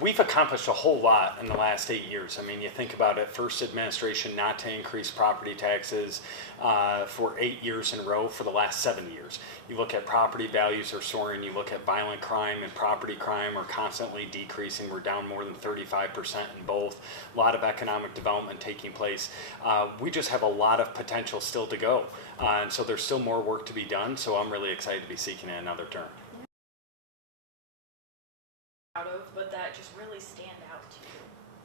We've accomplished a whole lot in the last 8 years. I mean, you think about it, first administration not to increase property taxes for 8 years in a row for the last 7 years. You look at property values are soaring, you look at violent crime and property crime are constantly decreasing. We're down more than 35% in both. A lot of economic development taking place. We just have a lot of potential still to go. And so there's still more work to be done. So I'm really excited to be seeking another term. Out of, but that just really stand out to you?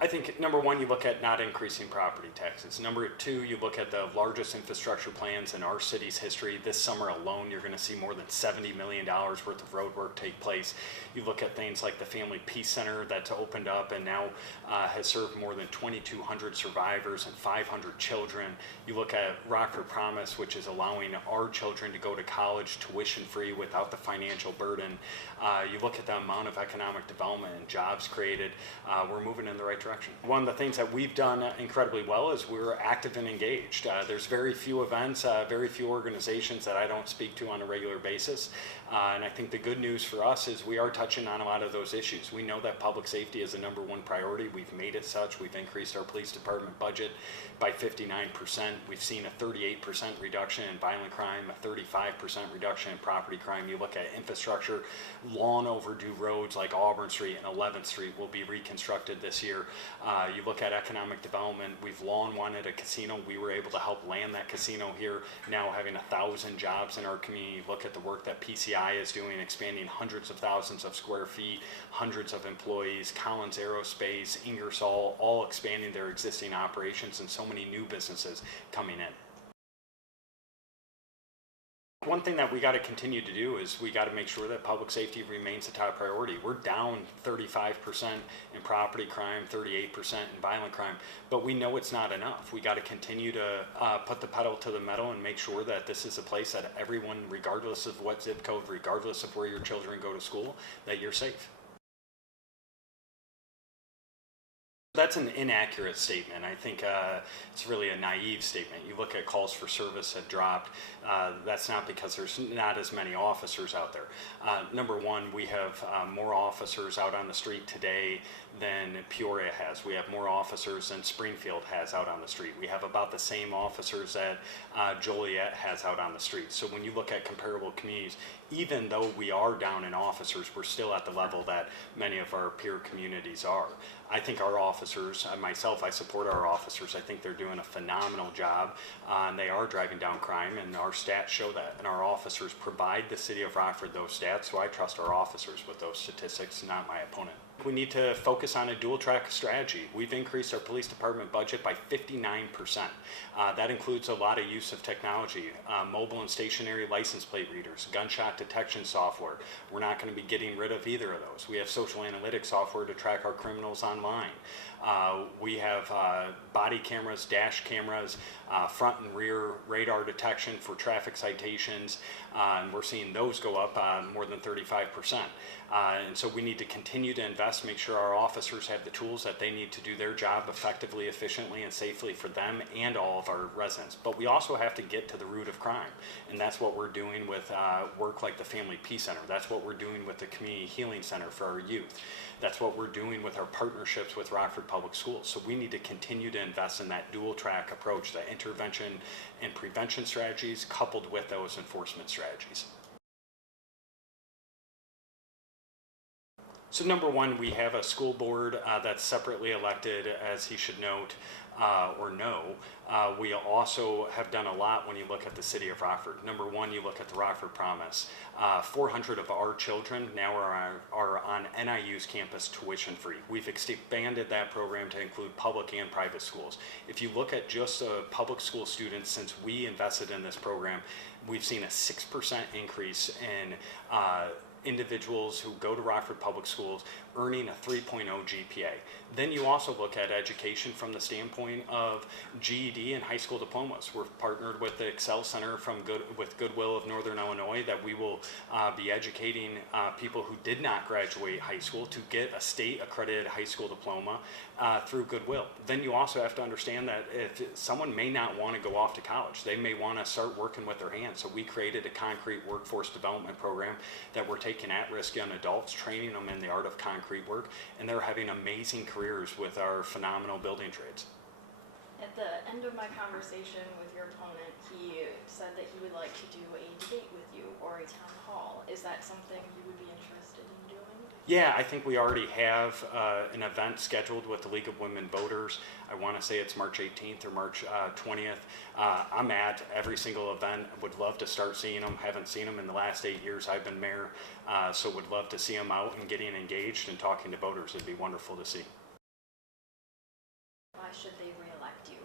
I think number one, you look at not increasing property taxes. Number two, you look at the largest infrastructure plans in our city's history. This summer alone, you're going to see more than $70 million worth of road work take place. You look at things like the Family Peace Center that's opened up and now has served more than 2,200 survivors and 500 children. You look at Rockford Promise, which is allowing our children to go to college tuition free without the financial burden. You look at the amount of economic development and jobs created. We're moving in the right direction. One of the things that we've done incredibly well is we're active and engaged. There's very few events, very few organizations that I don't speak to on a regular basis. And I think the good news for us is we are touching on a lot of those issues. We know that public safety is the number one priority. We've made it such. We've increased our police department budget by 59%. We've seen a 38% reduction in violent crime, a 35% reduction in property crime. You look at infrastructure, long overdue roads like Auburn Street and 11th Street will be reconstructed this year. You look at economic development, we've long wanted a casino. We were able to help land that casino here, now having 1,000 jobs in our community. You look at the work that PCI is doing, expanding hundreds of thousands of square feet, hundreds of employees, Collins Aerospace, Ingersoll, all expanding their existing operations, and so many new businesses coming in. One thing that we got to continue to do is we got to make sure that public safety remains a top priority. We're down 35% in property crime, 38% in violent crime, but we know it's not enough. We got to continue to put the pedal to the metal and make sure that this is a place that everyone, regardless of what zip code, regardless of where your children go to school, that you're safe. That's an inaccurate statement. I think it's really a naive statement. You look at calls for service have dropped. That's not because there's not as many officers out there. Number one, we have more officers out on the street today than Peoria has. We have more officers than Springfield has out on the street. We have about the same officers that Joliet has out on the street. So when you look at comparable communities, even though we are down in officers, we're still at the level that many of our peer communities are. I think our officers, myself, I support our officers. I think they're doing a phenomenal job. And they are driving down crime, and our stats show that. And our officers provide the city of Rockford those stats, so I trust our officers with those statistics, not my opponent. We need to focus on a dual track strategy. We've increased our police department budget by 59%. That includes a lot of use of technology, mobile and stationary license plate readers, gunshot detection software. We're not going to be getting rid of either of those. We have social analytics software to track our criminals online. We have body cameras, dash cameras, front and rear radar detection for traffic citations, and we're seeing those go up more than 35%. And so we need to continue to invest, make sure our officers have the tools that they need to do their job effectively, efficiently, and safely for them and all of our residents. But we also have to get to the root of crime, and that's what we're doing with work like the Family Peace Center. That's what we're doing with the Community Healing Center for our youth. That's what we're doing with our partnerships with Rockford Public Schools. So we need to continue to invest in that dual track approach, the intervention and prevention strategies coupled with those enforcement strategies. So number one, we have a school board that's separately elected, as he should note, or know. We also have done a lot when you look at the city of Rockford. Number one, you look at the Rockford Promise. 400 of our children now are on NIU's campus tuition free. We've expanded that program to include public and private schools. If you look at just public school students, since we invested in this program, we've seen a 6% increase in individuals who go to Rockford Public Schools earning a 3.0 GPA. Then you also look at education from the standpoint of GED and high school diplomas. We're partnered with the Excel Center with Goodwill of Northern Illinois that we will be educating people who did not graduate high school to get a state accredited high school diploma through Goodwill. Then you also have to understand that if someone may not want to go off to college, they may want to start working with their hands. So we created a concrete workforce development program that we're taking taking at-risk young adults, training them in the art of concrete work, and they're having amazing careers with our phenomenal building trades. At the end of my conversation with your opponent, he said that he would like to do a debate with you or a town hall. Is that something you would be interested in doing? Yeah, I think we already have an event scheduled with the League of Women Voters. I want to say it's March 18th or March 20th. I'm at every single event. Would love to start seeing them. Haven't seen them in the last 8 years I've been mayor, so would love to see them out and getting engaged and talking to voters. It'd be wonderful to see. Why should they re-elect you?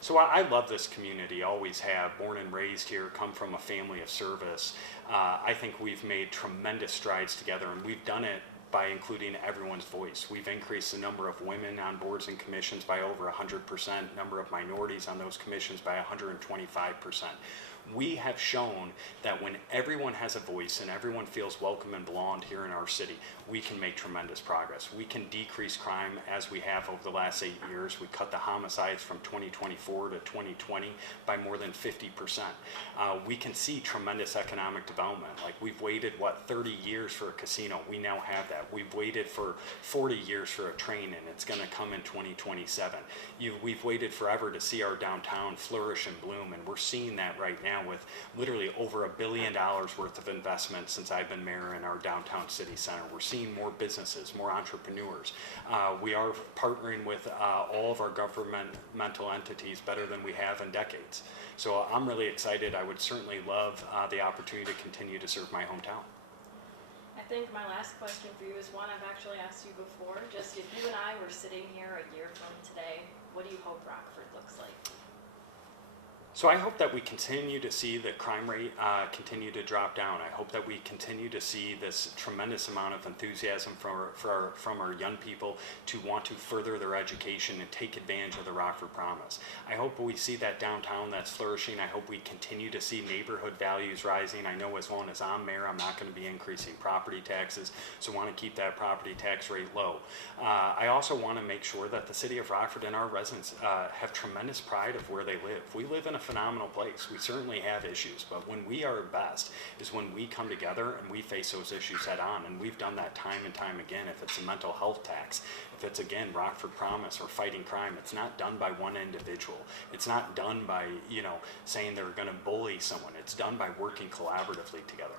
So I love this community, always have, born and raised here, come from a family of service. I think we've made tremendous strides together, and we've done it by including everyone's voice. We've increased the number of women on boards and commissions by over 100%, number of minorities on those commissions by 125%. We have shown that when everyone has a voice and everyone feels welcome and belonged here in our city, we can make tremendous progress. We can decrease crime as we have over the last 8 years. We cut the homicides from 2024 to 2020 by more than 50%. We can see tremendous economic development. Like we've waited, 30 years for a casino. We now have that. We've waited for 40 years for a train, and it's going to come in 2027. We've waited forever to see our downtown flourish and bloom, and we're seeing that right now with literally over $1 billion worth of investment since I've been mayor in our downtown city center. We're seeing more businesses, more entrepreneurs. We are partnering with all of our governmental entities better than we have in decades. So I'm really excited. I would certainly love the opportunity to continue to serve my hometown. I think my last question for you is one I've actually asked you before. Just if you and I were sitting here a year from today, what do you hope Rockford looks like? So I hope that we continue to see the crime rate continue to drop down. I hope that we continue to see this tremendous amount of enthusiasm from our young people to want to further their education and take advantage of the Rockford Promise. I hope we see that downtown that's flourishing. I hope we continue to see neighborhood values rising. I know as long as I'm mayor, I'm not going to be increasing property taxes, so I want to keep that property tax rate low. I also want to make sure that the city of Rockford and our residents have tremendous pride of where they live. We live in a phenomenal place. We certainly have issues, but when we are best is when we come together and we face those issues head on, and we've done that time and time again. If it's a mental health tax, if it's again Rockford Promise or fighting crime, it's not done by one individual. It's not done by saying they're going to bully someone. It's done by working collaboratively together.